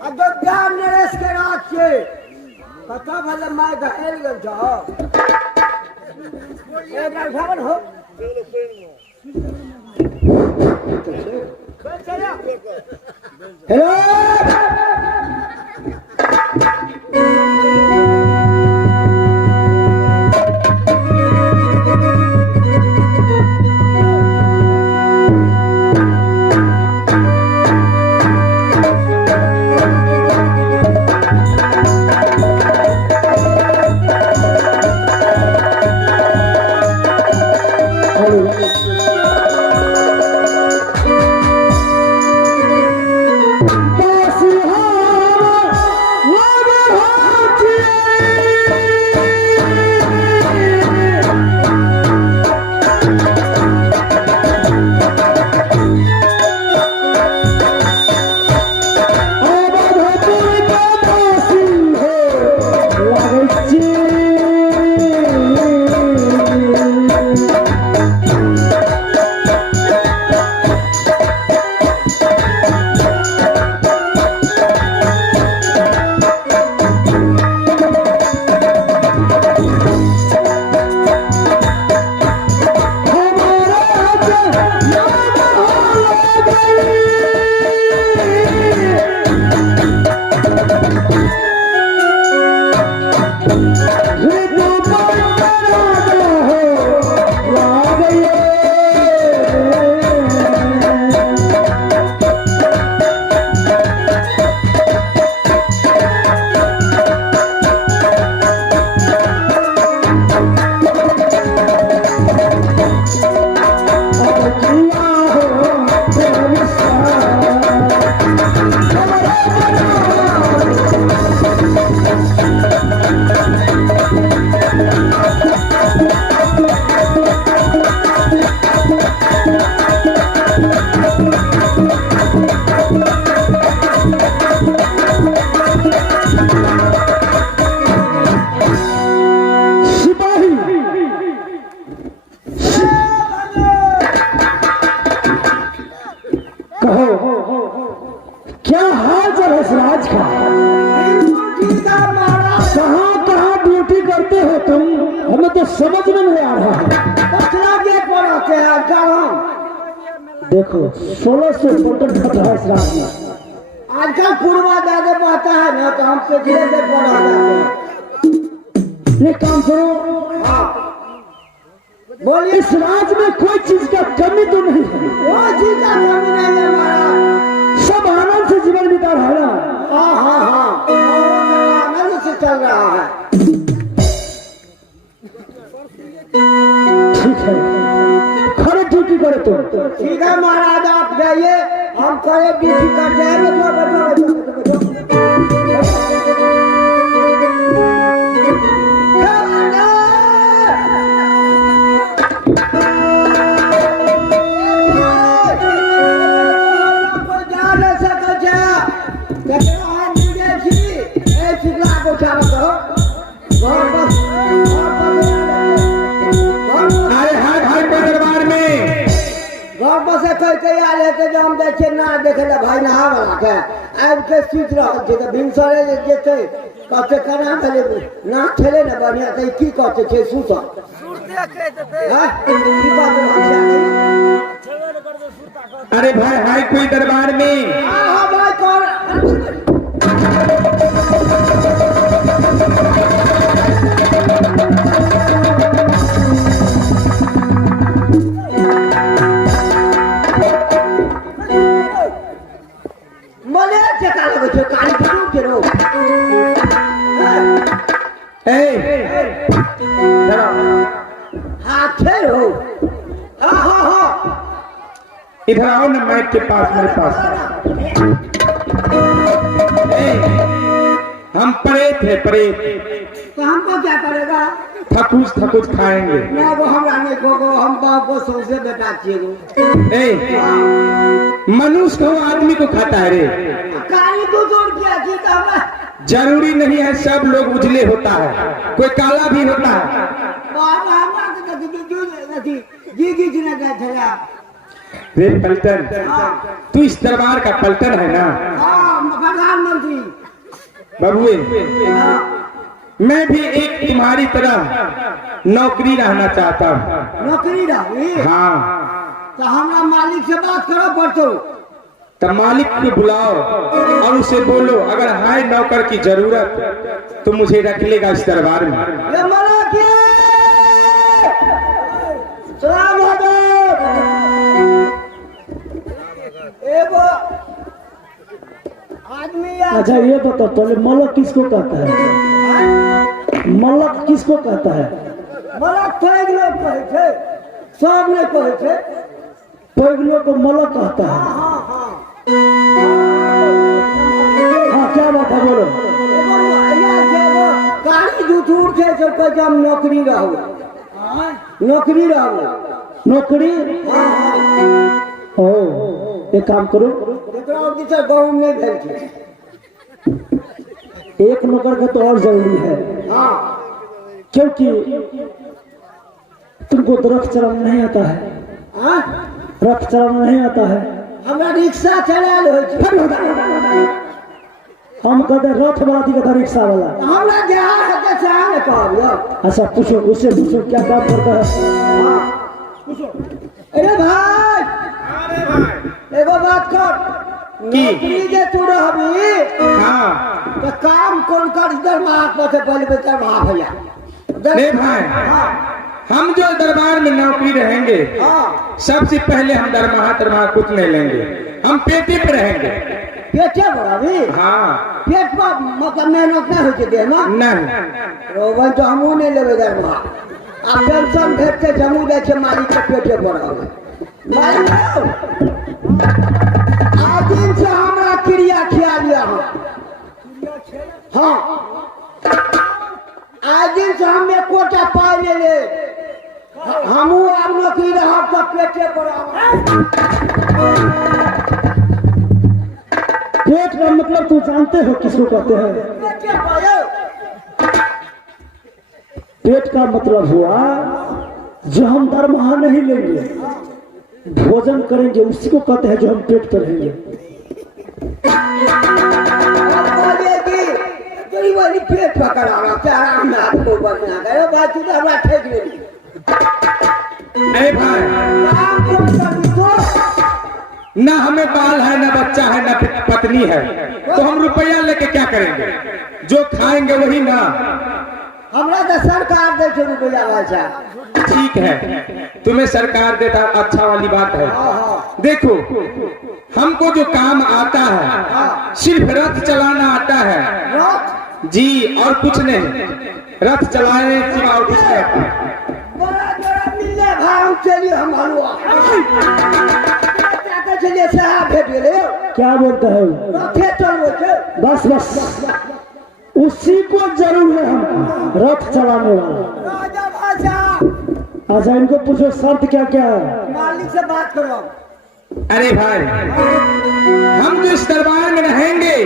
अयोध्या नरेश के राज से पता भले मैं घरेल गल जाओ एक खबर हो हेलो क्या हाल चल है राज का? कहाँ कहाँ ड्यूटी करते हो तुम? हमें तो समझ में नहीं आ रहा। देखो 1600 बटन खतरा है राज में। आजकल पूर्वा ज्यादा पता है ना तो हमसे धीरे से पढ़ा जाते हैं। ये काम करो। हाँ बोलिए। इस राज में कोई चीज का कमी तो नहीं है। वो चीज का कमी नहीं है हमारा। सब आनंद से जीवन बिता रहा है ना। हाँ हाँ हाँ आनंद से चल रहा है। ठीक है खड़े ड्यूटी करे तुम। ठीक है महाराज आप जाइए हम खड़े ड्यूटी कर जाएंगे। हम देखे ना देखे भाई नहा वाला के आब के सीट रह जे भिनसरे जे छै कहते कना भले ना खेले ना बढ़िया त की कहते छै सुत देखे देते हां की बात है। अरे भाई हाय कोई दरबार में। हां भाई कौन इधर आओ ना माइक के पास मेरे पास। हम प्रेत है प्रेत। तो हमको क्या करेगा? थकुच थकुच खाएंगे। ना वो हम आने को हम बाप को सौसे बेटा चाहिए। मनुष्य को आदमी को खाता है रे। काली तो जोड़ किया जी का जरूरी नहीं है सब लोग उजले होता है कोई काला भी होता है। बाबा हमारा तो जी जी गए थे रे पलटन तू इस दरबार का पलटन है ना। हाँ प्रधानमंत्री। बबुए, हाँ, मैं भी एक तुम्हारी तरह नौकरी रहना चाहता हूँ। नौकरी रही हाँ, तो हमरा मालिक से बात करो पड़तो। तब मालिक को बुलाओ और उसे बोलो अगर हाय नौकर की जरूरत तो मुझे रख लेगा इस दरबार में। ये मलक ये सलाम हजूर। एगो आदमी अच्छा ये बता पहले मलक किसको कहता है? मलक किसको कहता है? मलक पैग लोग कहे थे, सब ने कहे थे। पैग लोग को मलक कहता है। हाँ हाँ हाँ क्या बात है बोलो। गाड़ी जुटूर थे सब कहे कि हम नौकरी रहो, नौकरी रहो। नौकरी हाँ हाँ ओ एक काम करो, गाँव में भेज थे। एक नौकर का तो और जरूरी है हाँ क्योंकि तुमको तो रथ चलाना नहीं आता है। हाँ रथ चलाना नहीं आता है। हमरा रिक्शा चलाल हो हम कहते हैं रथ वाला थी कहता रिक्शा वाला। हमरा बिहार हते चाहे कहबियो। अच्छा पूछो, उससे पूछो क्या काम करता है। अरे भाई एगो बात कर, नौकरी जे तू रहबी हाँ, तो काम कौन कर दरमाहा पर से पहले दरमाहा भैया। नहीं भाई, हाँ हम जो दरबार में नौकरी रहेंगे हाँ सबसे पहले हम दरमाहा कुछ नहीं लेंगे, हम पेटे पे रहेंगे। पेटे बढ़ाबी। हाँ, पेट पर मतलब मेहनत नहीं हो देह में नहीं, रोबन तो हमू नहीं लेबे दरमाहा। आ पेंशन भेटते जमू दे छे मालिक के पेटे बढ़ाबे। मालिक आज दिन से हमरा क्रिया खिया लिया हम। हाँ आज दिन से हम एक कोटा पाई ले ले। हमू अब नौकरी रहब तो पेटे बढ़ाबे। पेट का मतलब तू जानते हो किसको कहते हैं? पेटे पायो। पेट का मतलब हुआ जो हम दरमाहा नहीं लेंगे, भोजन करेंगे, उसी को कहते हैं जो हम पेट पर रहेंगे। तेरी वाली पेट पकड़ा रहा चारा में आपको बना करे बात तो हमरा ठेक ले। नहीं भाई, काम कौन कर तो ना हमें बाल है, ना बच्चा है, ना पत्नी है, तो हम रुपया लेके क्या करेंगे? जो खाएंगे वही ना। हमरा तो सरकार दे छे रुपया वाचा। ठीक है, तुम्हें सरकार देता अच्छा वाली बात है। देखो हमको जो काम आता है सिर्फ रथ चलाना आता है रथ जी, और कुछ नहीं। रथ चलाने सिवा और कुछ नहीं आता। बड़ा बड़ा मिले भाव चलिए हम हलवा क्या चलिए साहब भेट गेले। क्या बोलता है? रथे चलबो छे। बस बस उसी को जरूर है हम रथ चलाने वाला। राजा भाषा अच्छा इनको पूछो शर्त क्या क्या है? मालिक से बात करो। अरे भाई, हम जो इस दरबार में रहेंगे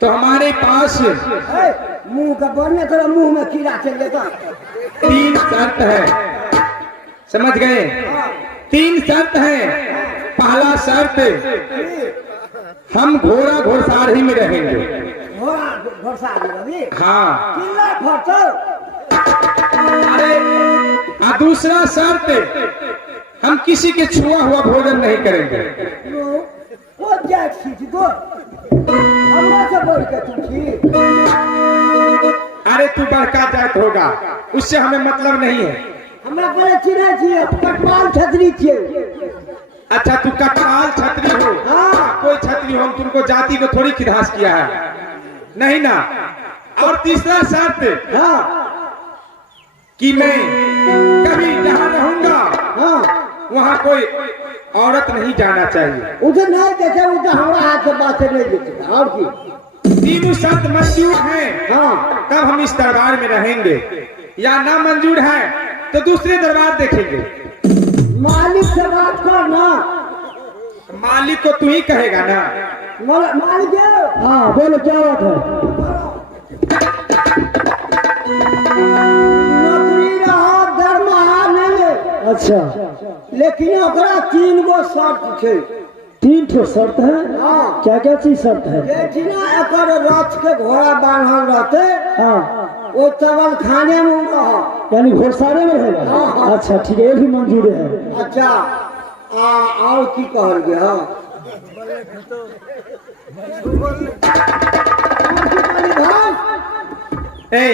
तो हमारे पास मुंह का बंद करो, मुंह में कीड़ा चल जाता। 3 शर्त है, समझ गए? 3 शर्त है। पहला शर्त, हम घोड़ा घोड़सार ही में रहेंगे। घोड़ा घोड़सा रवि हाँ, किला फटो। अरे दूसरा शर्त, हम किसी के छुआ हुआ भोजन नहीं करेंगे। वो जाट सीधी तो हमरा से बोल के तू छी। अरे तू बड़का जात होगा, उससे हमें मतलब नहीं है। हमरा बड़े चिन्ह छिए, कटवाल छतरी छिए। अच्छा तू कटवाल छतरी हो? हाँ। कोई छतरी हो, हम तुमको जाति को थोड़ी खिदास किया है, नहीं ना। और तीसरा शर्त हाँ कि मैं कभी जहाँ रहूंगा हाँ वहाँ कोई औरत नहीं जाना चाहिए। उसे नहीं देखे, उसे हमरा हाथ से बात नहीं देते। और की 3 शर्त मंजूर हैं हाँ तब हम इस दरबार में रहेंगे, या ना मंजूर है तो दूसरे दरबार देखेंगे। मालिक से बात कर ना। मालिक को तू ही कहेगा ना। मालिक हाँ बोलो क्या बात है? नौकरी रहा दरमाहा नहीं ले। अच्छा लेकिन ओकरा 3 गो शर्त छे। 3 ठो शर्त है। हाँ। क्या क्या चीज शर्त है? देखी ना एकर रथ के घोड़ा बांधल रहते, हाँ, वो तबल खाने में रह। यानी घोड़सारे में रहेगा। हाँ, हाँ। अच्छा ठीक है, ये भी मंजूर है। अच्छा और की कहल गया? ए,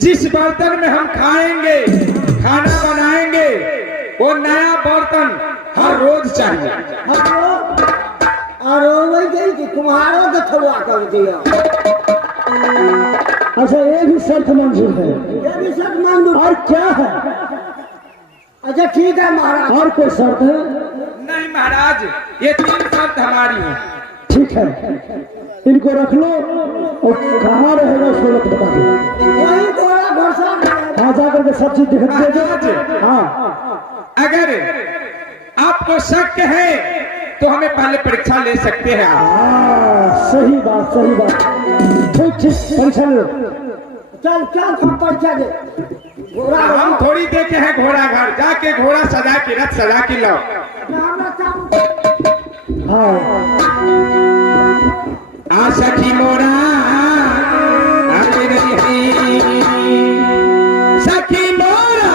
जिस बर्तन में हम खाएंगे, खाना बनाएंगे, वो नया बर्तन हर रोज चाहिए। और वही गई कि कुम्हारों के थुआ कर दिया। अच्छा ये भी शर्त मंजूर है। ये भी सब मंजूर। और क्या है? अच्छा ठीक है महाराज। और कोई शर्त है? नहीं महाराज, ये 3 शर्त हमारी है। ठीक है, इनको रख लो और कहाँ रहेगा उसको रख बता दो। वही घोड़ा घोषा हाँ, जाकर के सब चीज दिखा दीजिए। हाँ, अगर आपको शक है तो हमें पहले परीक्षा ले सकते हैं आप। सही बात, सही बात। ठीक ठीक, परीक्षा लो। चल चल हम परीक्षा दे। घोड़ा हम थोड़ी देखे हैं घोड़ा घर, जाके घोड़ा सजा के रथ सजा के लाओ। हाँ, आ सखी मोरा आगे रही है, सखी मोरा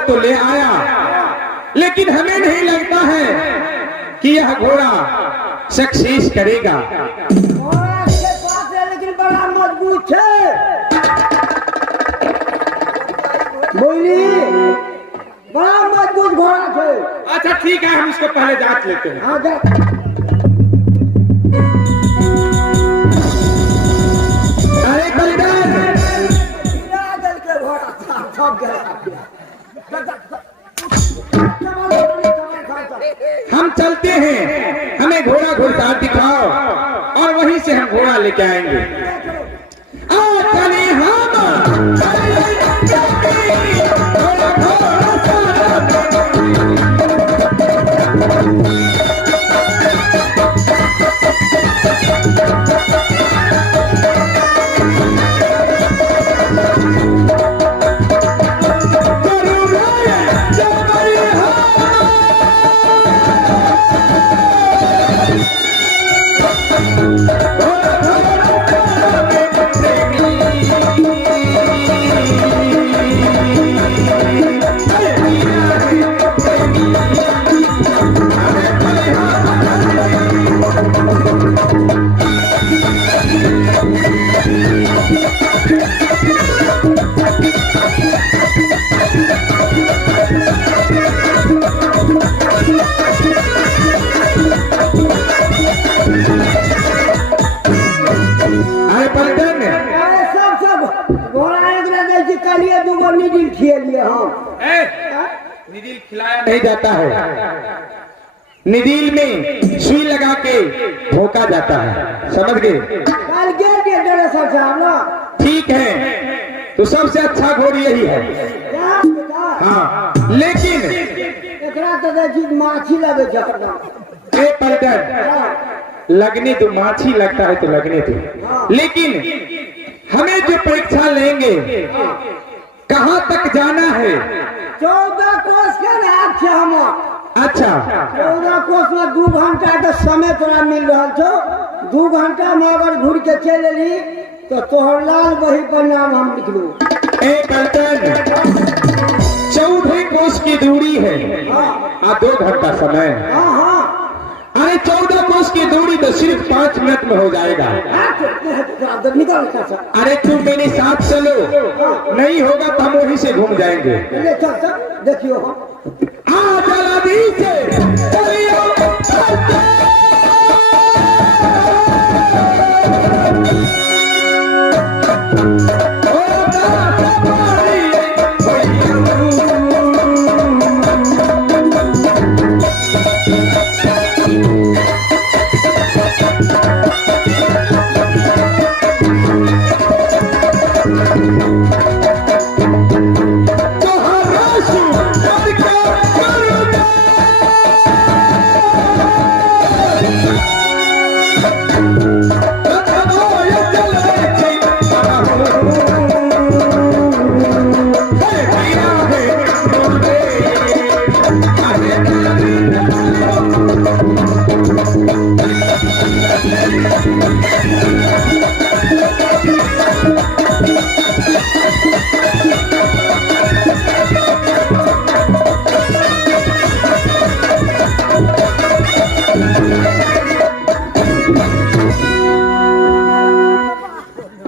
तो ले आया, लेकिन हमें नहीं लगता है कि यह घोड़ा सक्सेस करेगा। घोड़ा के पास है लेकिन बड़ा मजबूत है। बोली बड़ा मजबूत घोड़ा है। अच्छा ठीक है, हम इसको पहले जांच लेते हैं। हाँ जा। अरे बलिदान दल के घोड़ा था, सब गया। हम चलते हैं, हमें घोड़ा घुड़सार दिखाओ और वहीं से हम घोड़ा लेके आएंगे। चले हम निदिल खिलाया नहीं जाता है, निदिल में सुई लगा के भोंका जाता है, समझ गए? ठीक है, तो सबसे अच्छा घोड़ी यही है। हाँ, लेकिन माछी लगे पलटन लगने तो माछी लगता है तो लगने दो, लेकिन हमें जो परीक्षा लेंगे कहाँ तक जाना है? 14 कोस के रात छे हम। अच्छा 14 कोस में 2 घंटा के समय तोरा मिल रहा छो। 2 घंटा में अगर घूर के चल एली तो तोहर लाल बही पर नाम हम लिख लू। एक पलटन 14 कोस की दूरी है और 2 घंटा समय। हाँ हाँ अरे 14 कोस की दूरी तो सिर्फ 5 मिनट में हो जाएगा। निकल कैसा। अरे तुम मेरे साथ चलो, नहीं होगा तो हम वहीं से घूम जाएंगे। ले चल चल देखियो हम। जल्दी से चलियो, चलते।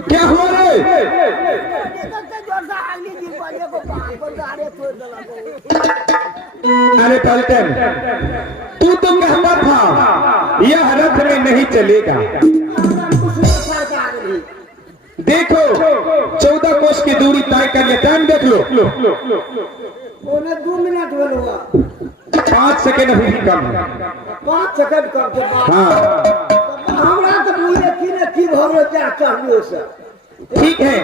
क्या हुआ रे? अरे पलटन, तू तो कहता था यह रथ में नहीं चलेगा। देखो 14 कोस की दूरी तय करने टाइम देख लो। 2 मिनट में हुआ। 5 सेकेंड अभी भी कम है। 5 सेकंड कम के बाद हाँ हमरा तो बुझे की भरो क्या चाहिए से। ठीक है।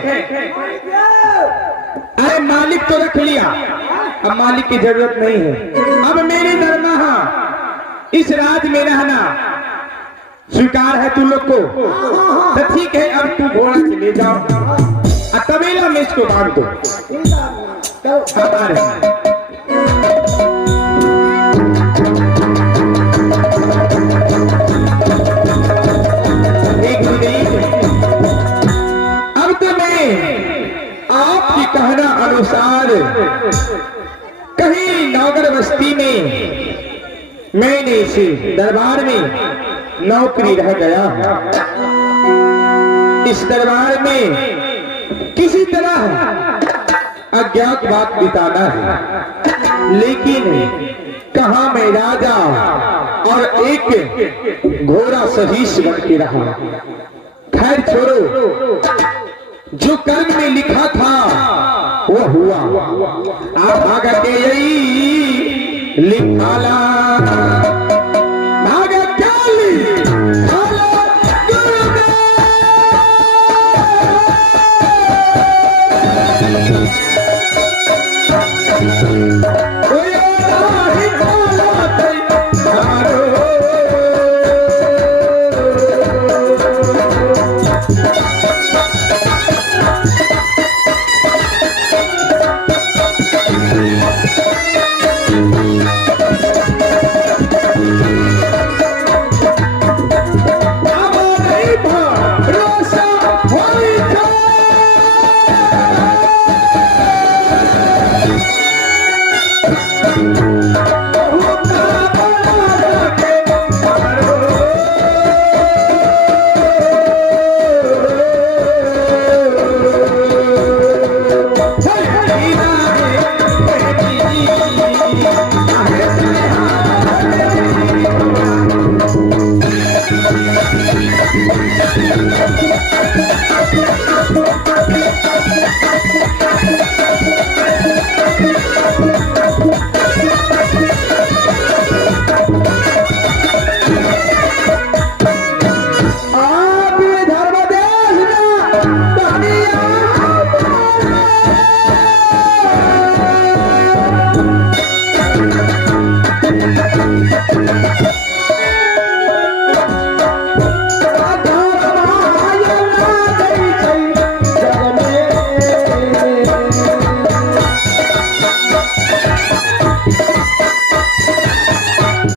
अरे मालिक तो रख लिया, अब मालिक की जरूरत नहीं है। अब मेरी दरमाहा इस राज में रहना स्वीकार है तू लोग को, तो ठीक है। अब तू घोड़ा के ले जाओ और तबेला में इसको बांध दो। अब तो मैं आपकी कहना अनुसार कहीं नौकर बस्ती में मैंने इसे दरबार में नौकरी रह गया। इस दरबार में किसी तरह अज्ञात बात बिताना है, लेकिन कहा मैं राजा और एक घोड़ा सहीश बन के रहा। खैर छोड़ो, जो कर्म में लिखा था वो हुआ। आप भागा के यही लिखाला भागा क्या लिखाला गुरुदेव।